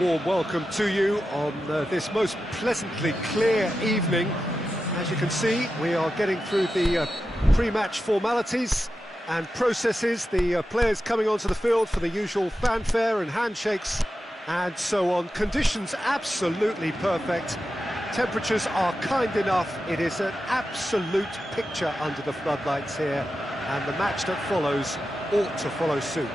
warm welcome to you on this most pleasantly clear evening. As you can see, we are getting through the pre-match formalities and processes, the players coming onto the field for the usual fanfare and handshakes and so on. Conditions absolutely perfect. Temperatures are kind enough. It is an absolute picture under the floodlights here, and the match that follows ought to follow suit.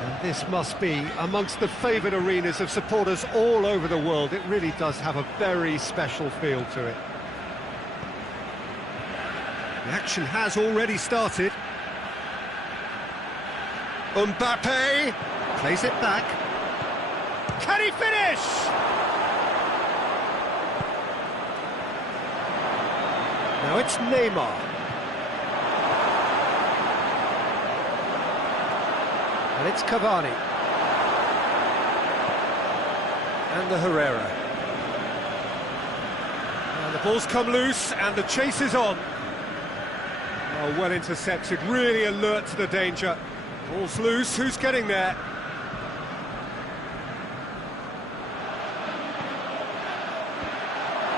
And this must be amongst the favoured arenas of supporters all over the world. It really does have a very special feel to it. The action has already started. Mbappe plays it back. Can he finish? Now it's Neymar. And it's Cavani. And the Herrera. And the ball's come loose and the chase is on. Oh, well intercepted, really alert to the danger. Ball's loose, who's getting there?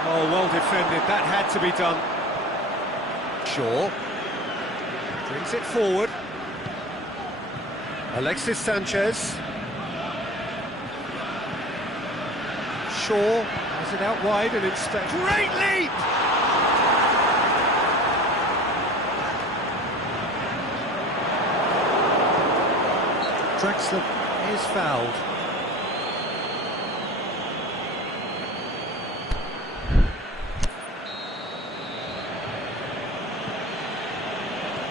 Oh, well defended, that had to be done. Shaw brings it forward. Alexis Sanchez. Shaw has it out wide and it's a great leap! Draxler is fouled.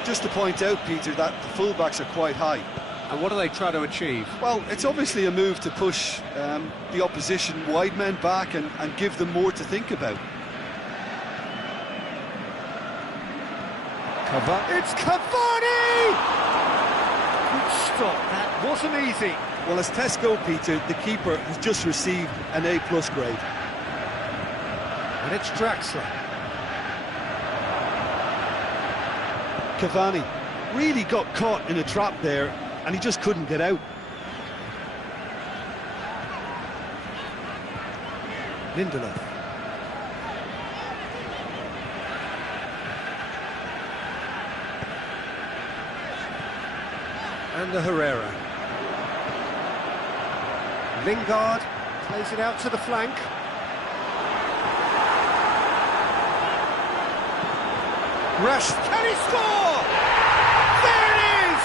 Just to point out, Peter, that the fullbacks are quite high. And what do they try to achieve? Well, it's obviously a move to push the opposition wide men back and give them more to think about. It's Cavani! Good stop, that wasn't easy. Well, as tests go, Peter, the keeper has just received an A+ grade. And it's Draxler. Cavani really got caught in a trap there, and he just couldn't get out. Lindelof. And the Herrera. Lingard plays it out to the flank. Rush, can he score? There it is!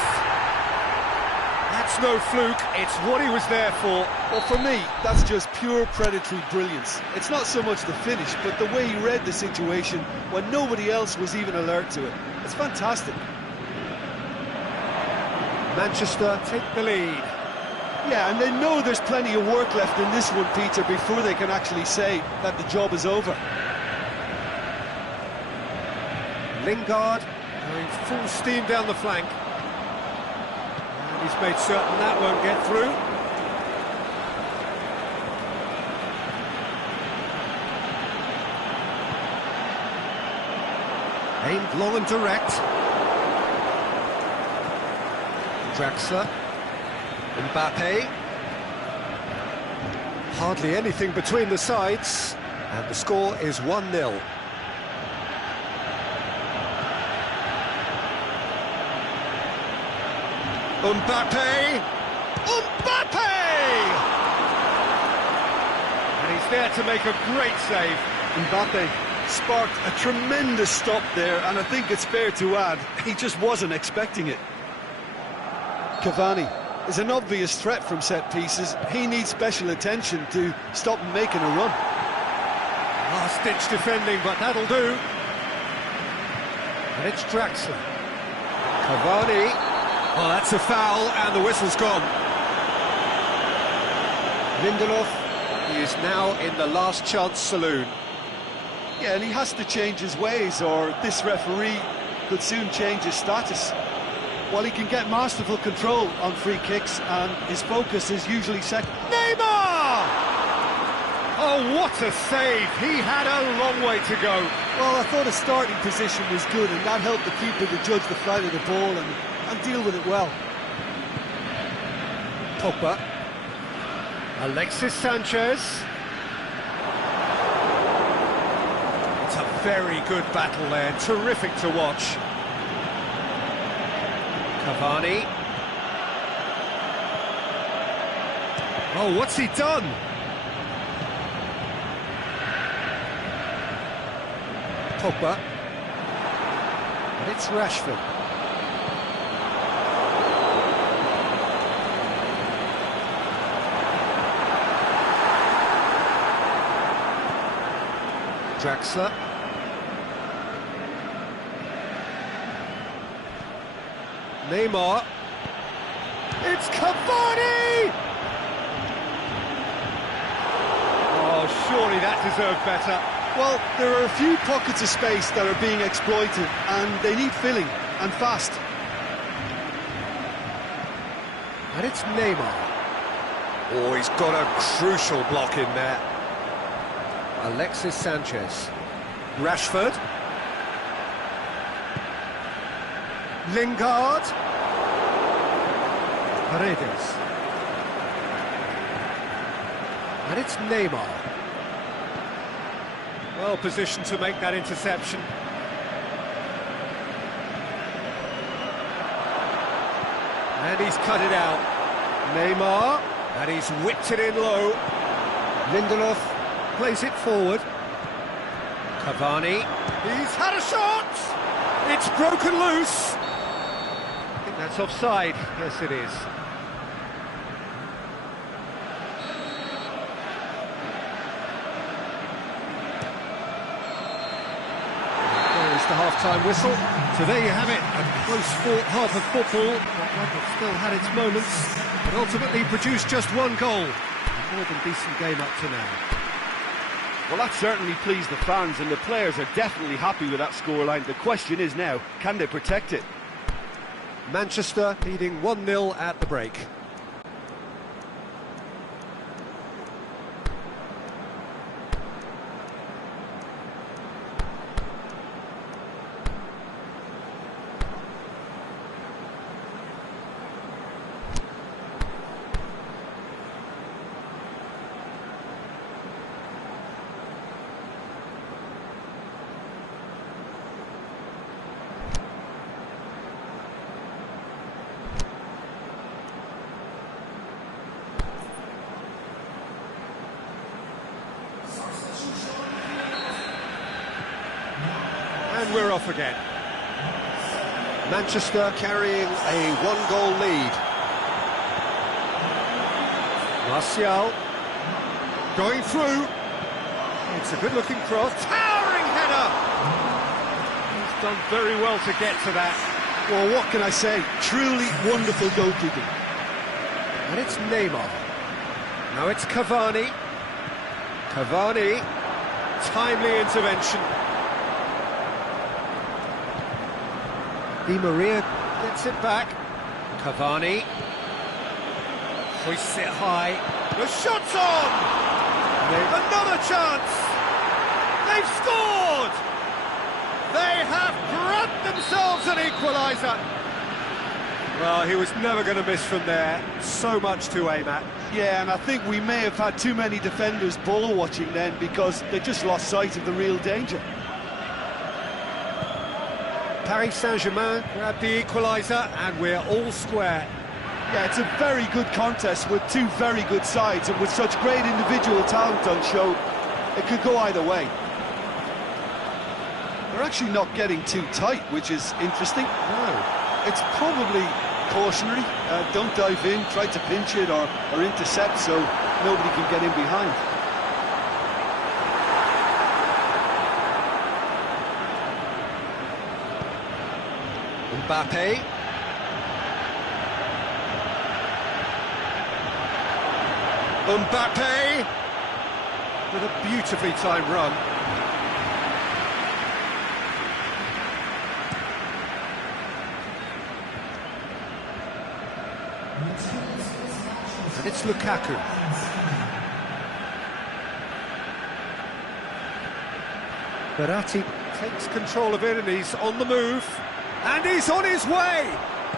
That's no fluke, it's what he was there for. Well, for me, that's just pure predatory brilliance. It's not so much the finish, but the way he read the situation when nobody else was even alert to it. It's fantastic. Manchester take the lead. Yeah, and they know there's plenty of work left in this one, Peter, before they can actually say that the job is over. Lingard going full steam down the flank. And he's made certain that won't get through. Aimed long and direct. Draxler. Mbappe. Hardly anything between the sides. And the score is 1-0. Mbappe! Mbappe! And he's there to make a great save. Mbappe sparked a tremendous stop there, and I think it's fair to add, he just wasn't expecting it. Cavani is an obvious threat from set pieces. He needs special attention to stop him making a run. Last-ditch defending, but that'll do. And it's Draxler. Cavani. Oh, that's a foul, and the whistle's gone. Lindelof is now in the last chance saloon. Yeah, and he has to change his ways, or this referee could soon change his status. While he can get masterful control on free kicks, and his focus is usually second. Neymar! Oh, what a save! He had a long way to go. Well, I thought his starting position was good, and that helped the keeper to judge the flight of the ball and deal with it well. Pogba. Alexis Sanchez. It's a very good battle there, terrific to watch. Cavani. Oh, what's he done? Pogba. And it's Rashford. Draxler. Neymar. It's Cavani! Oh, surely that deserved better. Well, there are a few pockets of space that are being exploited, and they need filling, and fast. And it's Neymar. Oh, he's got a crucial block in there. Alexis Sanchez. Rashford. Lingard. Paredes. And it's Neymar. Well positioned to make that interception. And he's cut it out. Neymar. And he's whipped it in low. Lindelof plays it forward. Cavani. He's had a shot! It's broken loose. I think that's offside. Yes, it is. There's the half-time whistle. So there you have it, a close-fought half of football, but one that still had its moments, but ultimately produced just one goal. A more than decent game up to now. Well, that certainly pleased the fans, and the players are definitely happy with that scoreline. The question is now, can they protect it? Manchester leading 1-0 at the break. And we're off again. Manchester carrying a one-goal lead. Martial going through. It's a good-looking cross. Towering header! He's done very well to get to that. Well, what can I say? Truly wonderful goalkeeping. And it's Neymar. Now it's Cavani. Cavani. Timely intervention. Di Maria gets it back. Cavani hoists it high. The shot's on! Another chance! They've scored! They have grabbed themselves an equaliser. Well, he was never going to miss from there. So much to aim at. Yeah, and I think we may have had too many defenders ball watching then, because they just lost sight of the real danger. Paris Saint-Germain grabbed the equaliser, and we're all square. Yeah, it's a very good contest with two very good sides, and with such great individual talent on show, it could go either way. They're actually not getting too tight, which is interesting. No. It's probably cautionary. Don't dive in, try to pinch it or intercept so nobody can get in behind. Mbappe. Mbappe with a beautifully timed run. And it's Lukaku. Verratti takes control of it, and he's on the move. And he's on his way!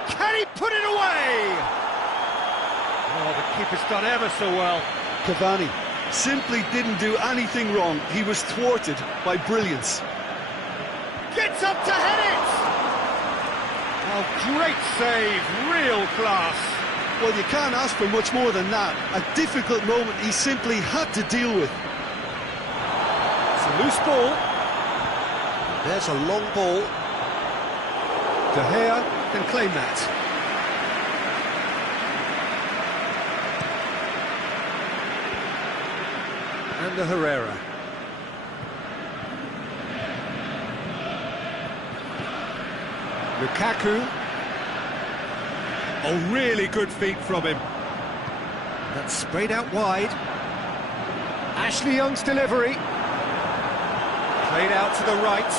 Can he put it away? Oh, the keeper's done ever so well. Cavani simply didn't do anything wrong. He was thwarted by brilliance. Gets up to head it! Oh, great save, real class. Well, you can't ask for much more than that. A difficult moment he simply had to deal with. It's a loose ball. There's a long ball. De Gea can claim that. And the Herrera. Lukaku. Oh, really good feet from him. That's sprayed out wide. Ashley Young's delivery. Played out to the right.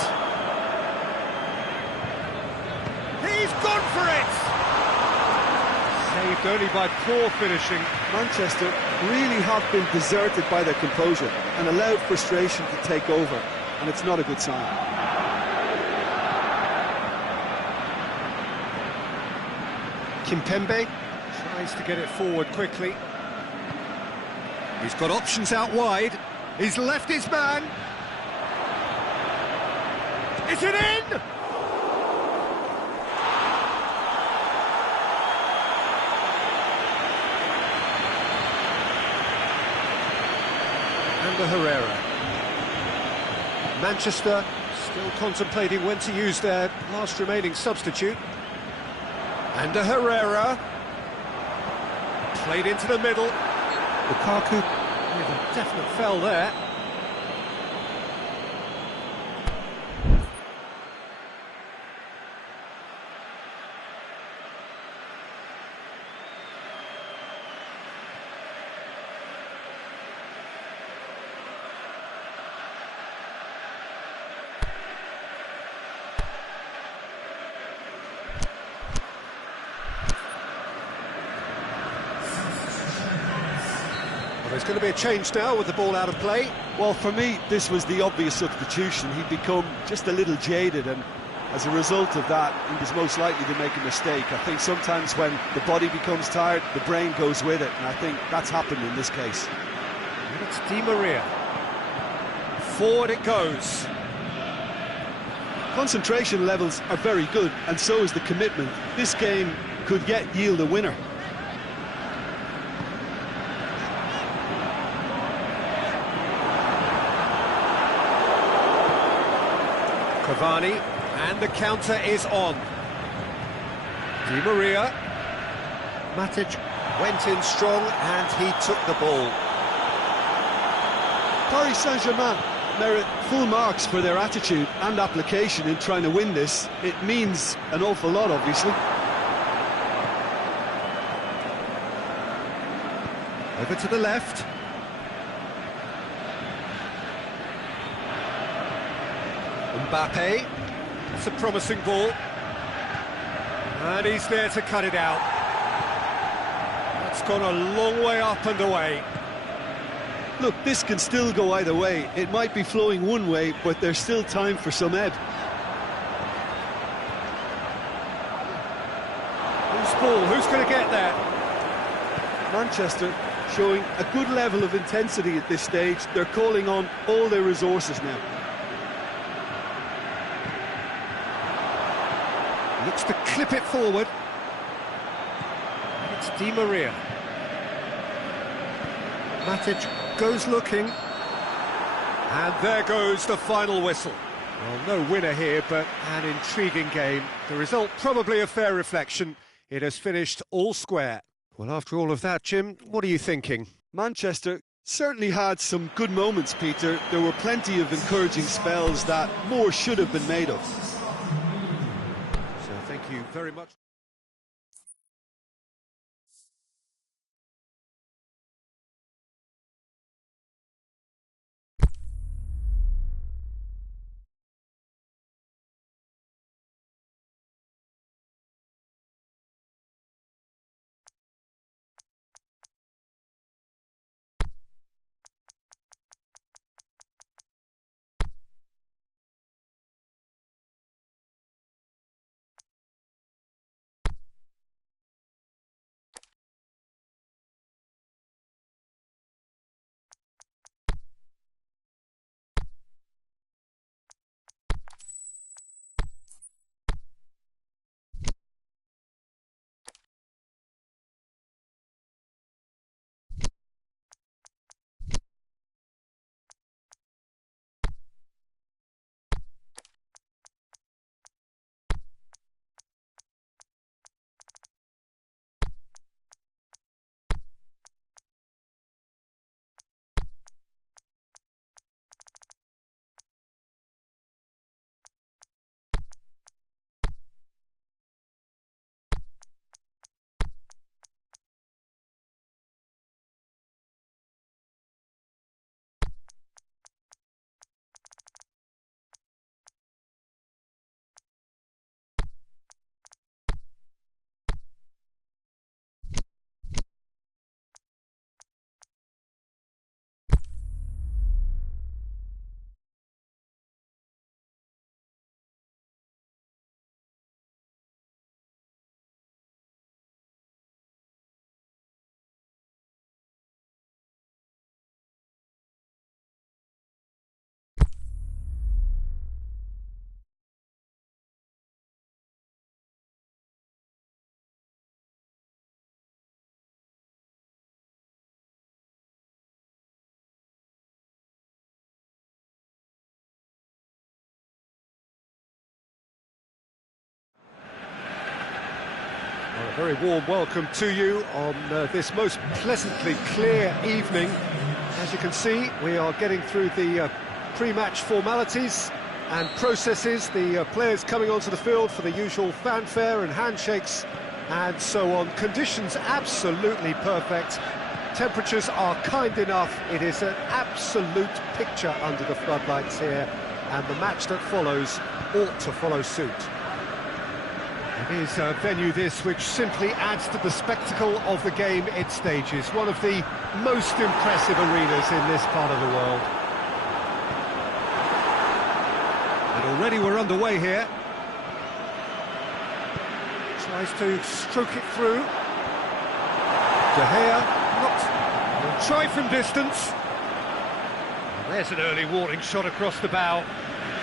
He's gone for it! Saved only by poor finishing. Manchester really have been deserted by their composure and allowed frustration to take over, and it's not a good sign. Kimpembe tries to get it forward quickly. He's got options out wide. He's left his man. Is it in? And the Herrera. Manchester still contemplating when to use their last remaining substitute. And a Herrera. Played into the middle. Lukaku with a definite foul there. Well, there's going to be a change now with the ball out of play. Well, for me, this was the obvious substitution. He'd become just a little jaded, and as a result of that, he was most likely to make a mistake. I think sometimes when the body becomes tired, the brain goes with it, and I think that's happened in this case. And it's Di Maria. Forward it goes. Concentration levels are very good, and so is the commitment. This game could yet yield a winner. Cavani, and the counter is on. Di Maria. Matic went in strong and he took the ball. Paris Saint-Germain merit full marks for their attitude and application in trying to win this. It means an awful lot, obviously. Over to the left. Mbappe. It's a promising ball. And he's there to cut it out. That's gone a long way up and away. Look, this can still go either way. It might be flowing one way, but there's still time for some ebb. Who's ball? Who's going to get there? Manchester showing a good level of intensity at this stage. They're calling on all their resources now. Looks to clip it forward. It's Di Maria. Matic goes looking. And there goes the final whistle. Well, no winner here, but an intriguing game. The result probably a fair reflection. It has finished all square. Well, after all of that, Jim, what are you thinking? Manchester certainly had some good moments, Peter. There were plenty of encouraging spells that more should have been made of. So thank you very much. Very warm welcome to you on this most pleasantly clear evening. As you can see, we are getting through the pre-match formalities and processes, the players coming onto the field for the usual fanfare and handshakes and so on. Conditions absolutely perfect. Temperatures are kind enough. It is an absolute picture under the floodlights here, and the match that follows ought to follow suit. It is a venue this which simply adds to the spectacle of the game it stages. One of the most impressive arenas in this part of the world. And already we're underway here. Tries to stroke it through. De Gea, not try from distance. And there's an early warning shot across the bow.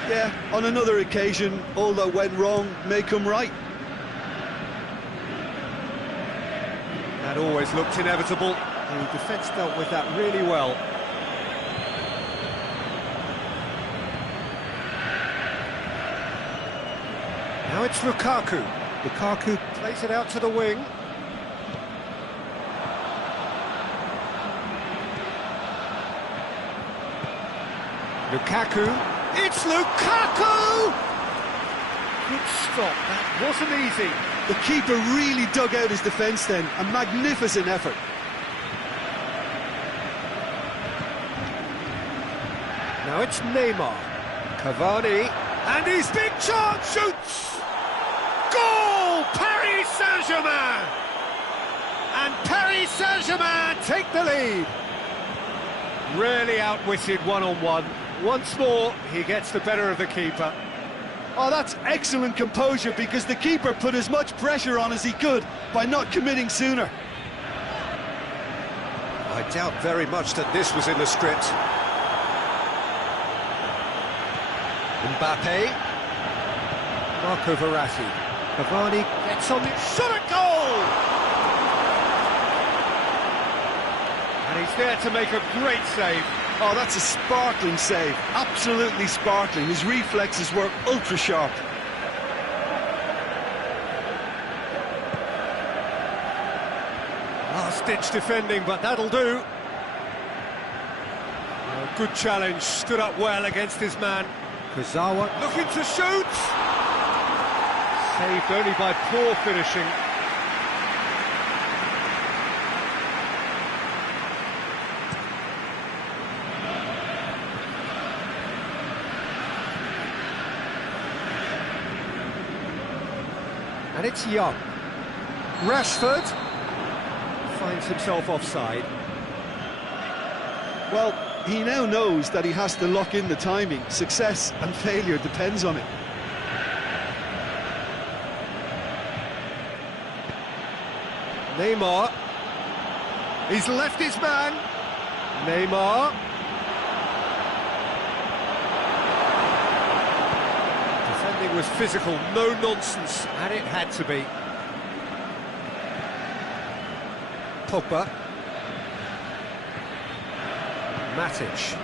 Yeah, on another occasion, all that went wrong may come right. That always looked inevitable. The defence dealt with that really well. Now it's Lukaku. Lukaku plays it out to the wing. Lukaku. It's Lukaku! Good stop. That wasn't easy. The keeper really dug out his defence then. A magnificent effort. Now it's Neymar. Cavani. And his big chance! Shoots! Goal! Paris Saint-Germain! And Paris Saint-Germain take the lead. Rarely outwitted one-on-one. Once more, he gets the better of the keeper. Oh, that's excellent composure, because the keeper put as much pressure on as he could by not committing sooner. I doubt very much that this was in the script. Mbappe. Marco Verratti. Cavani gets on it. Shot at goal! And he's there to make a great save. Oh, that's a sparkling save. Absolutely sparkling. His reflexes were ultra-sharp. Last-ditch defending, but that'll do. Good challenge. Stood up well against his man. Kurzawa looking to shoot! Saved only by poor finishing. And it's Young. Rashford finds himself offside. Well, he now knows that he has to lock in the timing. Success and failure depends on it. Neymar. He's left his man. Neymar. Defending was physical, no nonsense, and it had to be. Pogba. Matic.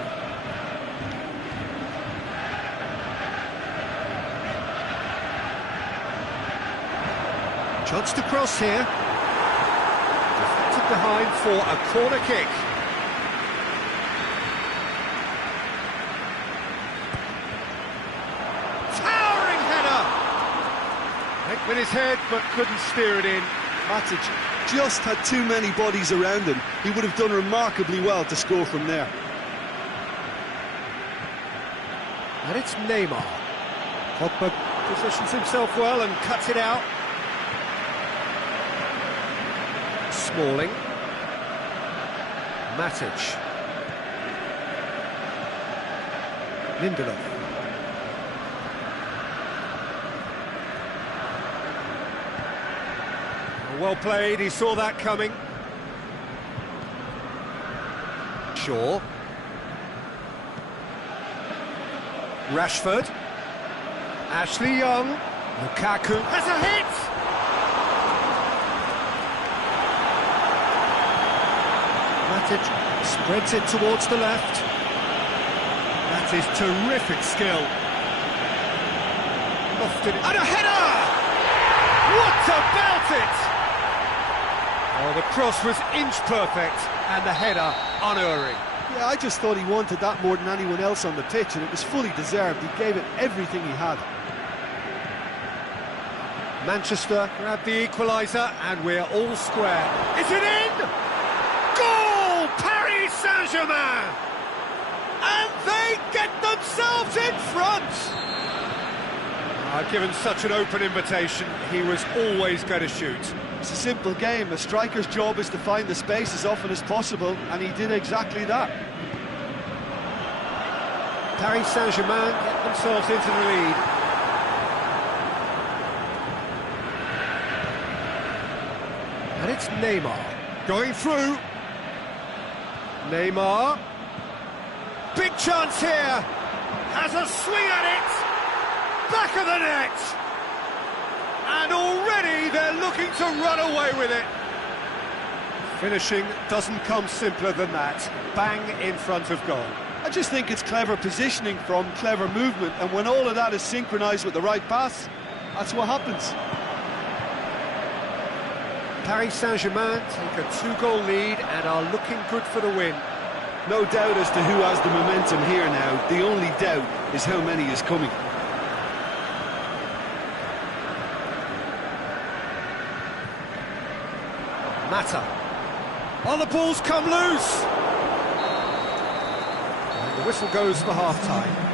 Chance to cross here. Deflected behind for a corner kick. Towering header! Went with his head, but couldn't steer it in. Matic just had too many bodies around him. He would have done remarkably well to score from there. And it's Neymar. Pogba positions himself well and cuts it out. Smalling. Matic. Lindelof. Well played, he saw that coming. Shaw. Rashford. Ashley Young. Lukaku has a hit! Matic spreads it towards the left. That is terrific skill. Lofted it. And a header! What about it? Oh, the cross was inch perfect, and the header unerring. Yeah, I just thought he wanted that more than anyone else on the pitch, and it was fully deserved. He gave it everything he had. Manchester grab the equaliser, and we're all square. Is it in? Goal! Paris Saint-Germain! And they get themselves in front! Given such an open invitation, he was always going to shoot. It's a simple game. A striker's job is to find the space as often as possible, and he did exactly that. Paris Saint-Germain get themselves into the lead. And it's Neymar going through. Neymar. Big chance here. Has a swing at it. Back of the net. And already they're looking to run away with it. Finishing doesn't come simpler than that. Bang in front of goal. I just think it's clever positioning from clever movement, and when all of that is synchronised with the right pass, that's what happens. Paris Saint-Germain take a 2-goal lead and are looking good for the win. No doubt as to who has the momentum here now. The only doubt is how many is coming. Mata. Oh, the ball's come loose! And the whistle goes for half-time.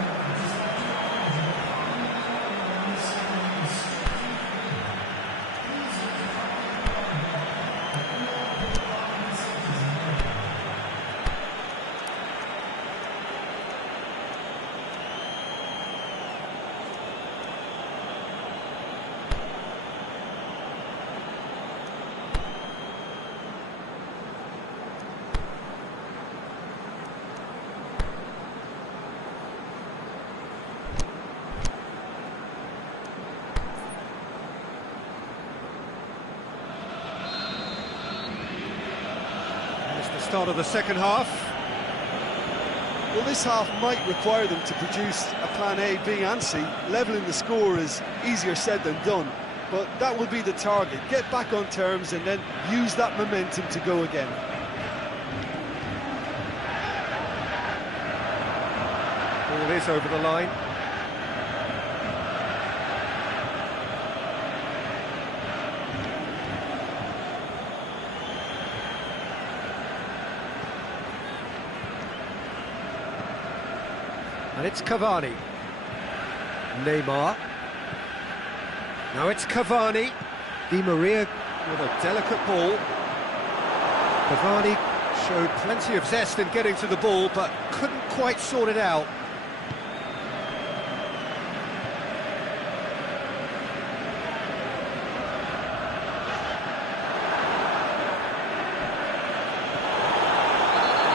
Start of the second half. Well, this half might require them to produce a plan A, B and C. Levelling the score is easier said than done, but that will be the target. Get back on terms and then use that momentum to go again. Ball is over the line. And it's Cavani. Neymar. Now it's Cavani. Di Maria with a delicate ball. Cavani showed plenty of zest in getting to the ball, but couldn't quite sort it out.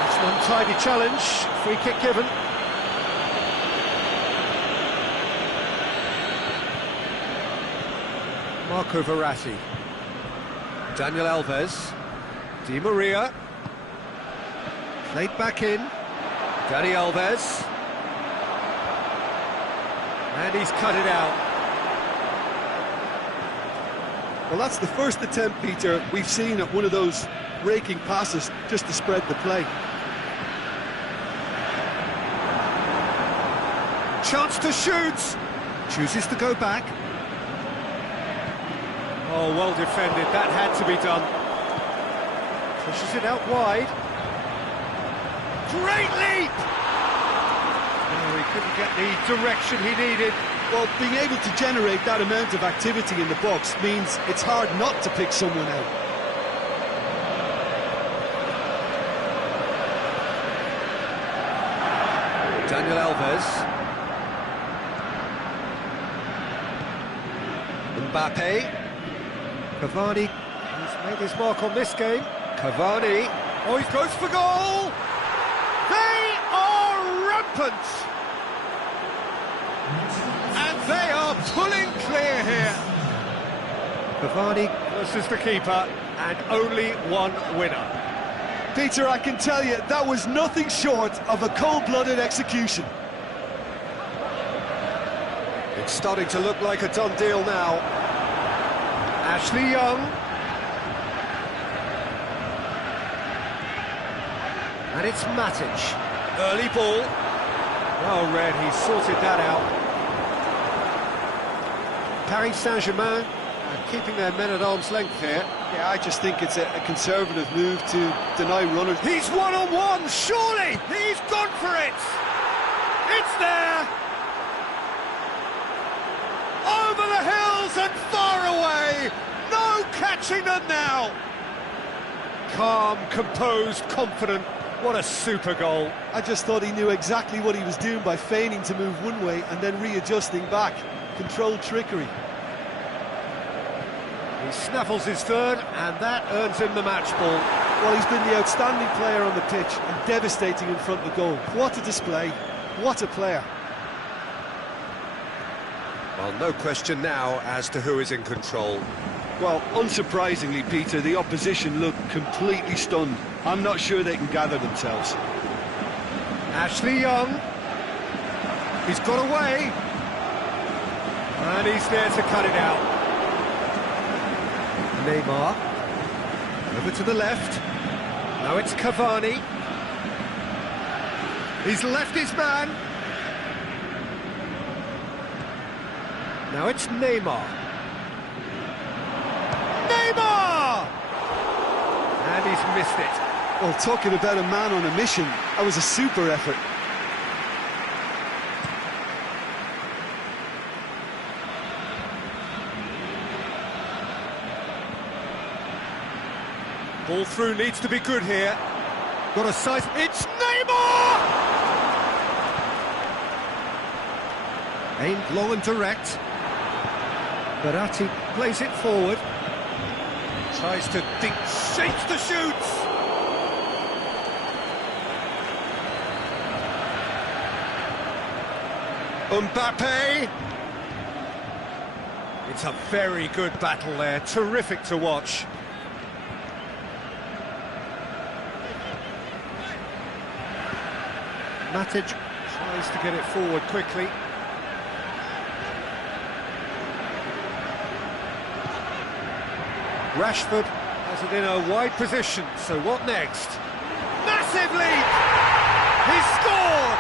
It's an untidy challenge. Free kick given. Marco Verratti, Daniel Alves, Di Maria, played back in, Dani Alves, and he's cut it out. Well, that's the first attempt, Peter, we've seen at one of those raking passes just to spread the play. Chance to shoot, chooses to go back. Oh, well defended, that had to be done. Pushes it out wide. Great leap! Oh, he couldn't get the direction he needed. Well, being able to generate that amount of activity in the box means it's hard not to pick someone out. Daniel Alves. Mbappe. Cavani, he's made his mark on this game. Cavani, oh, he goes for goal! They are rampant! And they are pulling clear here. Cavani versus the keeper, and only one winner. Peter, I can tell you, that was nothing short of a cold-blooded execution. It's starting to look like a done deal now. Ashley Young. And it's Matic. Early ball. Well read, he sorted that out. Paris Saint-Germain keeping their men at arm's length here. Yeah, I just think it's a conservative move to deny runners. He's one-on-one, surely! He's gone for it! It's there! Over the hills and far away! No catching them now! Calm, composed, confident. What a super goal. I just thought he knew exactly what he was doing by feigning to move one way and then readjusting back. Controlled trickery. He snaffles his third, and that earns him the match ball. Well, he's been the outstanding player on the pitch and devastating in front of the goal. What a display, what a player. Well, no question now as to who is in control. Well, unsurprisingly, Peter, the opposition look completely stunned. I'm not sure they can gather themselves. Ashley Young. He's got away. And he's there to cut it out. Neymar. Over to the left. Now it's Cavani. He's left his man. Now it's Neymar. Neymar! And he's missed it. Well, talking about a man on a mission, that was a super effort. Ball through needs to be good here. Got a size. It's Neymar! Aimed long and direct. Verratti plays it forward. Tries to think, shapes the shoots. Mbappe. It's a very good battle there. Terrific to watch. Matic tries to get it forward quickly. Rashford has it in a wide position, so what next? Massive lead! He scored!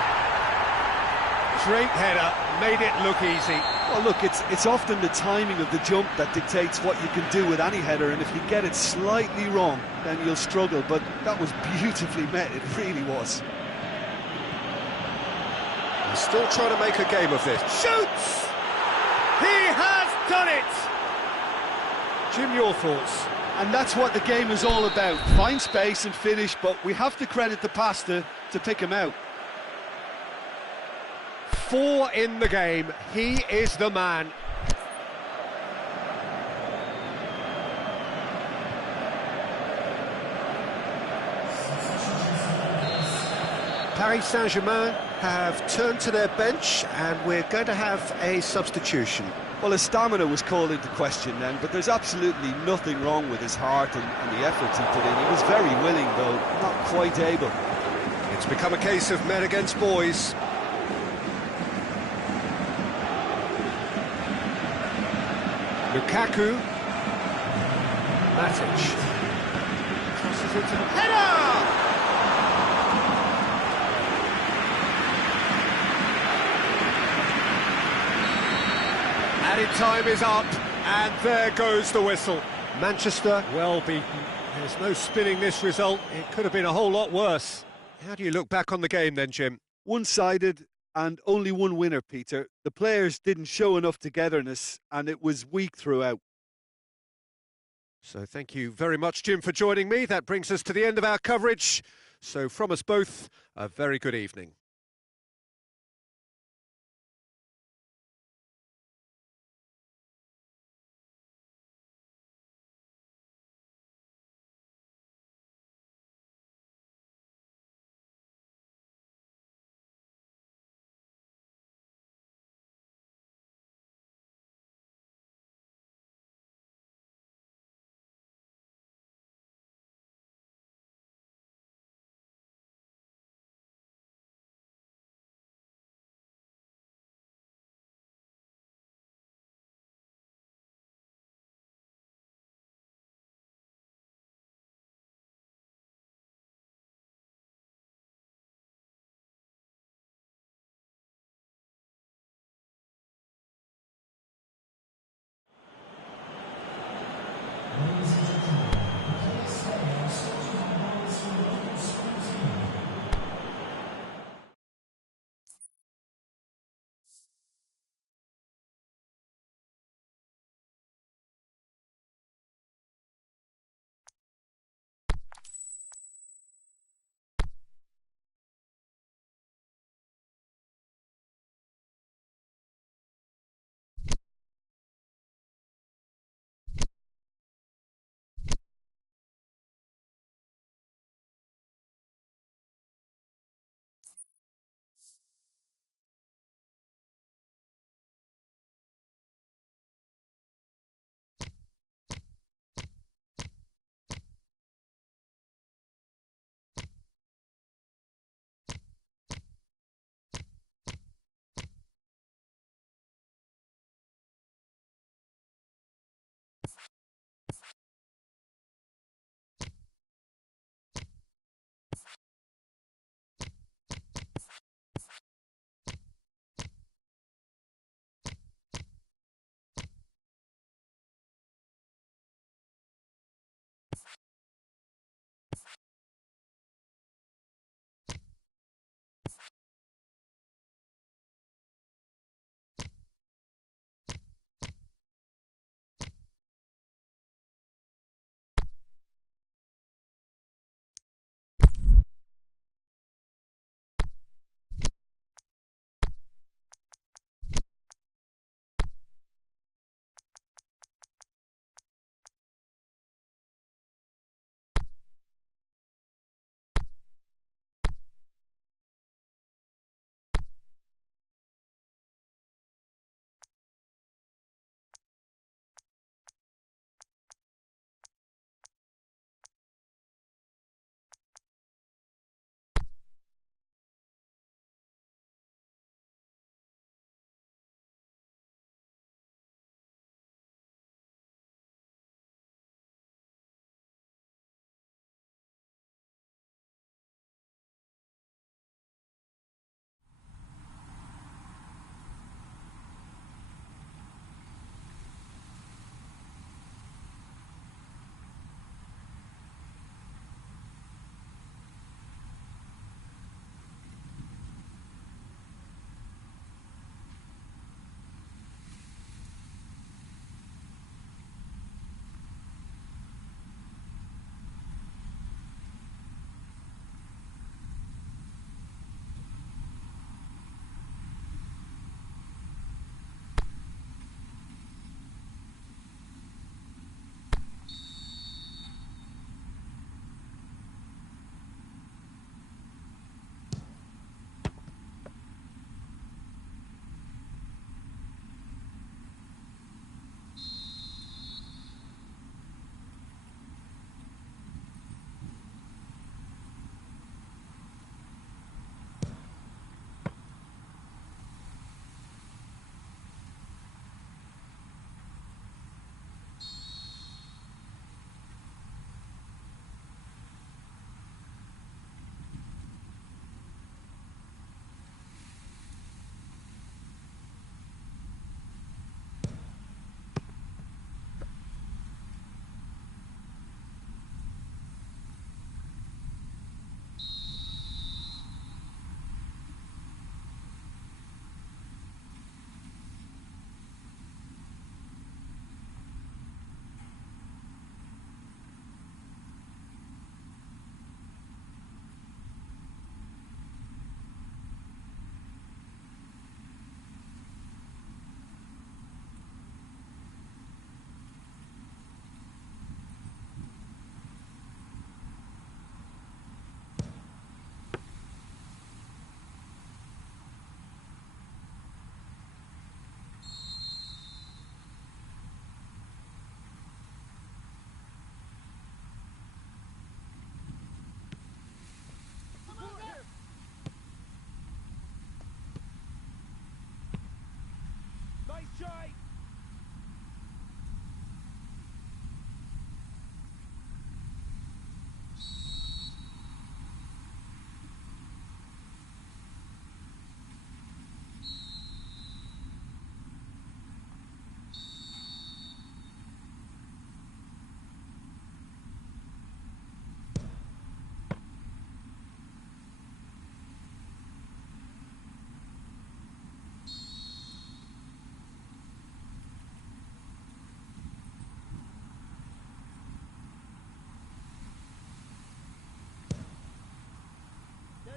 Great header, made it look easy. Well, look, it's often the timing of the jump that dictates what you can do with any header, and if you get it slightly wrong, then you'll struggle, but that was beautifully met, it really was. He's still trying to make a game of this. Shoots! He has done it! Jim, your thoughts? And that's what the game is all about. Find space and finish, but we have to credit the passer to pick him out. 4 in the game. He is the man. Paris Saint-Germain have turned to their bench, and we're going to have a substitution. Well, his stamina was called into question then, but there's absolutely nothing wrong with his heart and the efforts he put in. He was very willing, though, not quite able. It's become a case of men against boys. Lukaku. Matic. Crosses into the header! Added time is up, and there goes the whistle. Manchester, well beaten. There's no spinning this result. It could have been a whole lot worse. How do you look back on the game then, Jim? One-sided and only one winner, Peter. The players didn't show enough togetherness, and it was weak throughout. So thank you very much, Jim, for joining me. That brings us to the end of our coverage. So from us both, a very good evening.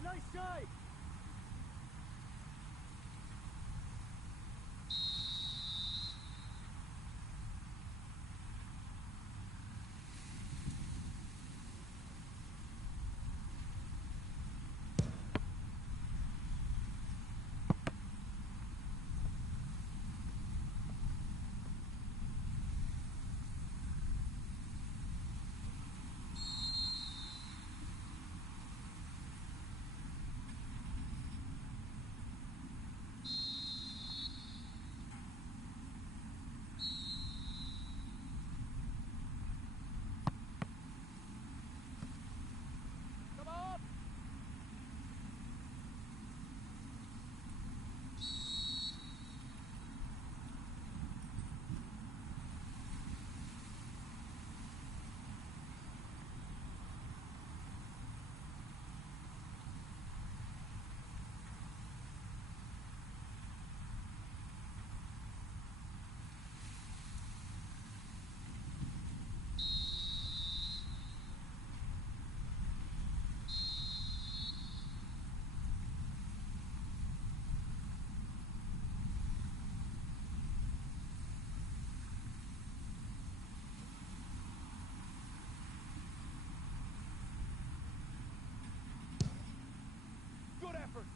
nice save! Come on! Good effort.